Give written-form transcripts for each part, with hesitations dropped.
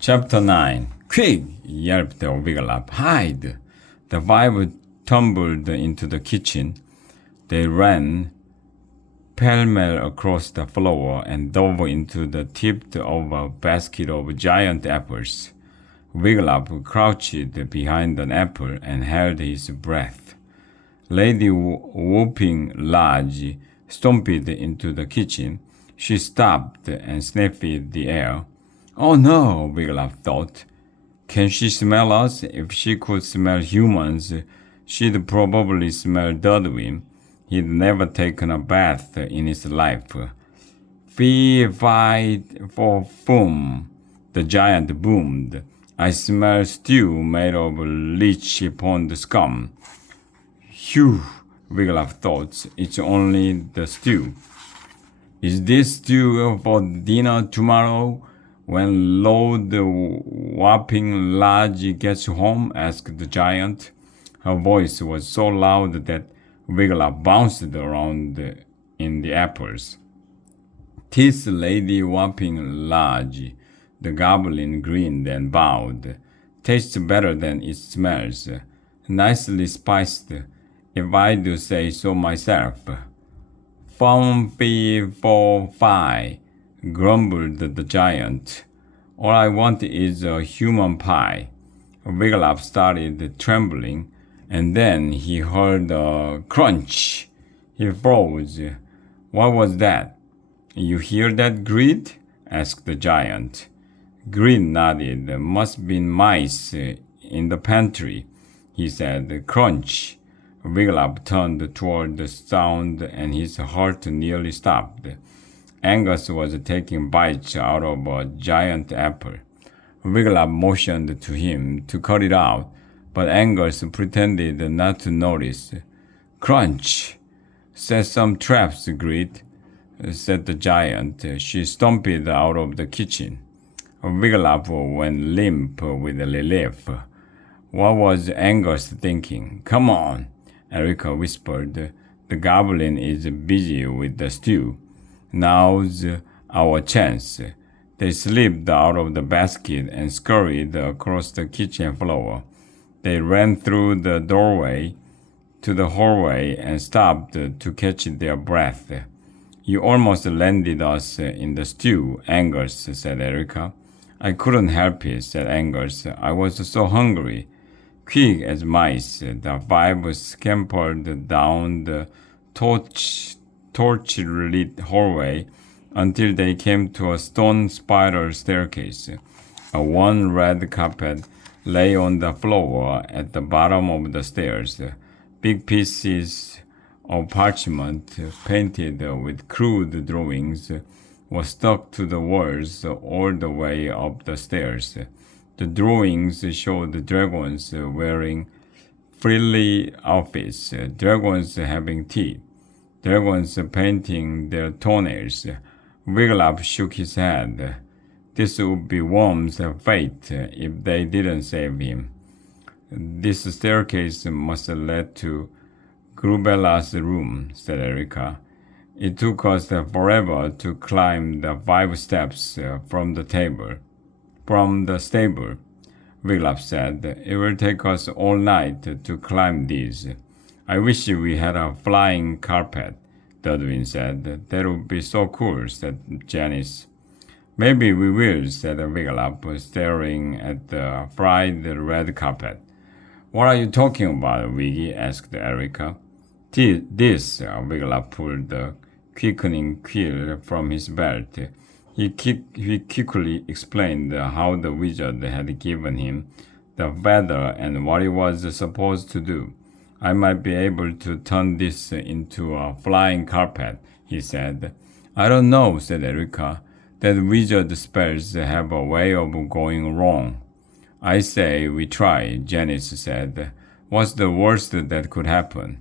Chapter 9. Quick! Yelped Wiglaf. Hide! The five tumbled into the kitchen. They ran pell-mell across the floor and dove into the tip of a basket of giant apples. Wiglaf crouched behind an apple and held his breath. Lady Whooping Large stomped into the kitchen. She stopped and sniffed the air. Oh no, Wiglaf thought. Can she smell us? If she could smell humans, she'd probably smell Dudwin. He'd never taken a bath in his life. Fee, fi, for, boom, the giant boomed. I smell stew made of leech pond scum. Phew, Wiglaf thought, it's only the stew. Is this stew for dinner tomorrow? When Lord Whopping Large gets home? Asked the giant. Her voice was so loud that Wiglaf bounced around in the apples. "'Tis Lady Whopping Large." The goblin grinned and bowed. "Tastes better than it smells. Nicely spiced, if I do say so myself." "Fum fee fo fi," grumbled the giant. "All I want is a human pie." Wiglaf started trembling, and then he heard a crunch. He froze. What was that? "You hear that, Grid?" asked the giant. Grid nodded. "Must be mice in the pantry," he said. Crunch. Wiglaf turned toward the sound and his heart nearly stopped. Angus was taking bites out of a giant apple. Wiglaf motioned to him to cut it out, but Angus pretended not to notice. "Crunch! Set some traps, Grid," said the giant. She stomped out of the kitchen. Wiglaf went limp with relief. What was Angus thinking? "Come on," Erica whispered. "The goblin is busy with the stew. Now's our chance." They slipped out of the basket and scurried across the kitchen floor. They ran through the doorway to the hallway and stopped to catch their breath. "You almost landed us in the stew, Angus," said Erica. "I couldn't help it," said Angus. "I was so hungry." Quick as mice, the five scampered down the torch-lit hallway until they came to a stone spiral staircase. A worn red carpet lay on the floor at the bottom of the stairs. Big pieces of parchment painted with crude drawings were stuck to the walls all the way up the stairs. The drawings showed dragons wearing frilly outfits, dragons having teeth, dragons painting their toenails. Wiglaf shook his head. This would be Worm's fate if they didn't save him. "This staircase must have led to Grubella's room," said Erica. "It took us forever to climb the 5 steps from the stable." Wiglaf said. "It will take us all night to climb these." "I wish we had a flying carpet," Dudwin said. "That would be so cool," said Janice. "Maybe we will," said Wiglaf, staring at the fried red carpet. "What are you talking about, Wiggy?" asked Erica. "This," Wiglaf pulled the quickening quill from his belt. He quickly explained how the wizard had given him the feather and what it was supposed to do. "I might be able to turn this into a flying carpet," he said. "I don't know," said Erica. "That wizard spells have a way of going wrong." "I say we try," Janice said. "What's the worst that could happen?"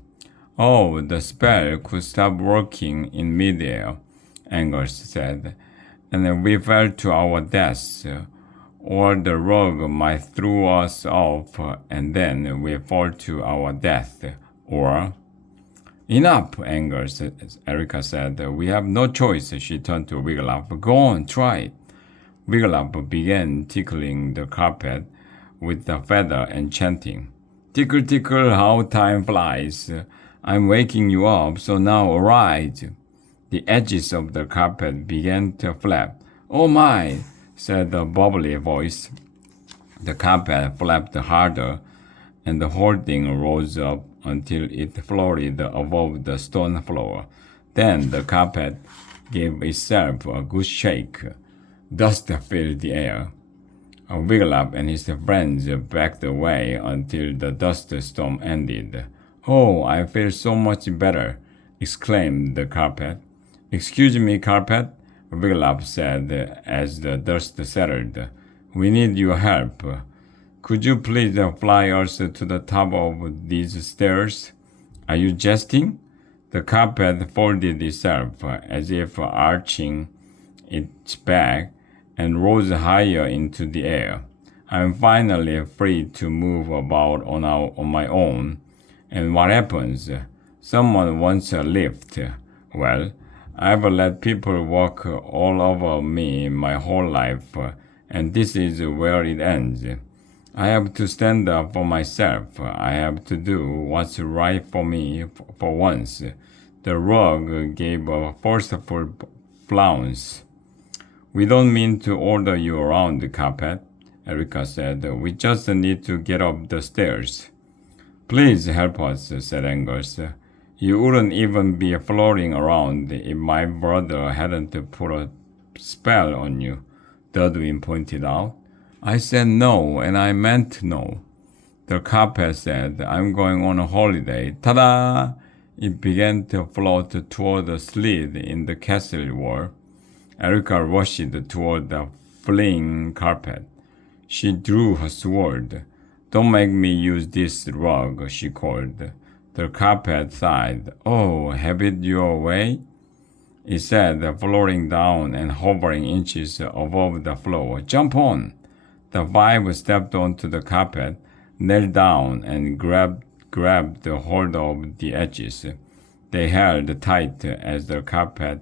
"Oh, the spell could stop working in midair," Angus said. "And we fell to our deaths, or the rug might throw us off, and then we fall to our death, or—" "Enough, Angus," Erica said. "We have no choice." She turned to Wiglaf. "Go on, try it." Wiglaf began tickling the carpet with the feather and chanting, "Tickle, tickle, how time flies. I'm waking you up, so now arise." The edges of the carpet began to flap. "Oh my," said the bubbly voice. The carpet flapped harder, and the whole thing rose up until it floated above the stone floor. Then the carpet gave itself a good shake. Dust filled the air. Wiglaf and his friends backed away until the dust storm ended. "Oh, I feel so much better," exclaimed the carpet. "Excuse me, carpet," Wiglaf said as the dust settled. "We need your help. Could you please fly us to the top of these stairs?" "Are you jesting?" The carpet folded itself as if arching its back and rose higher into the air. "I'm finally free to move about on my own. And what happens? Someone wants a lift. Well, I've let people walk all over me my whole life, and this is where it ends. I have to stand up for myself. I have to do what's right for me for once." The rug gave a forceful flounce. "We don't mean to order you around, carpet," Erica said. "We just need to get up the stairs." "Please help us," said Angus. "You wouldn't even be floating around if my brother hadn't put a spell on you," Dudwin pointed out. "I said no, and I meant no." The carpet said, "I'm going on a holiday." Ta-da! It began to float toward the slit in the castle wall. Erica rushed toward the fleeing carpet. She drew her sword. "Don't make me use this rug," she called. The carpet sighed. "Oh, have it your way?" it said, floating down and hovering inches above the floor. "Jump on!" The five stepped onto the carpet, knelt down, and grabbed hold of the edges. They held tight as the carpet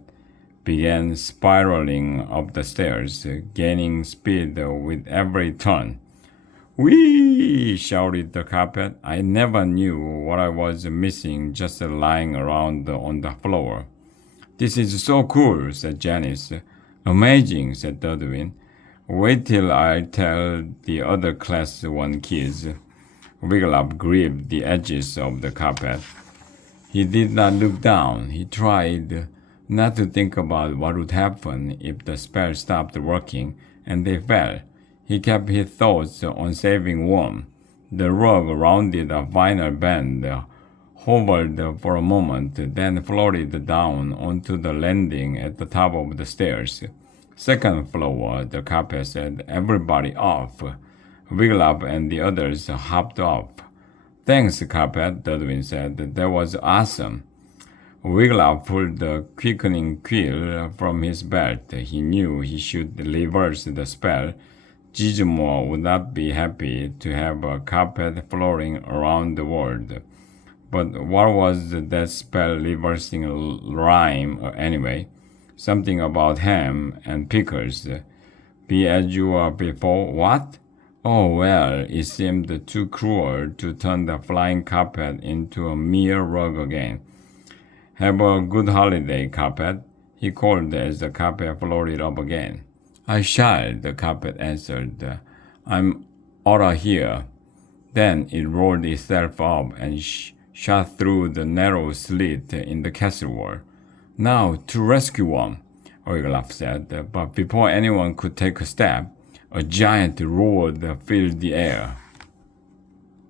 began spiraling up the stairs, gaining speed with every turn. "Whee!" shouted the carpet. "I never knew what I was missing just lying around on the floor." "This is so cool," said Janice. "Amazing," said Dudwin. "Wait till I tell the other Class 1 kids." Wiglaf gripped the edges of the carpet. He did not look down. He tried not to think about what would happen if the spell stopped working and they fell. He kept his thoughts on saving Worm. The rug rounded a final bend, hovered for a moment, then floated down onto the landing at the top of the stairs. "Second floor," the carpet said. "Everybody off." Wiglaf and the others hopped off. "Thanks, carpet," Dudwin said. "That was awesome." Wiglaf pulled the quickening quill from his belt. He knew he should reverse the spell. Gizmo would not be happy to have a carpet floating around the world. But what was that spell reversing rhyme anyway? Something about ham and pickles. "Be as you were before." What? Oh, well, it seemed too cruel to turn the flying carpet into a mere rug again. "Have a good holiday, carpet," he called as the carpet floated up again. "I shall," the carpet answered. "I'm outta here." Then it rolled itself up and shot through the narrow slit in the castle wall. "Now to rescue one," Wiglaf said, but before anyone could take a step, a giant roar filled the air.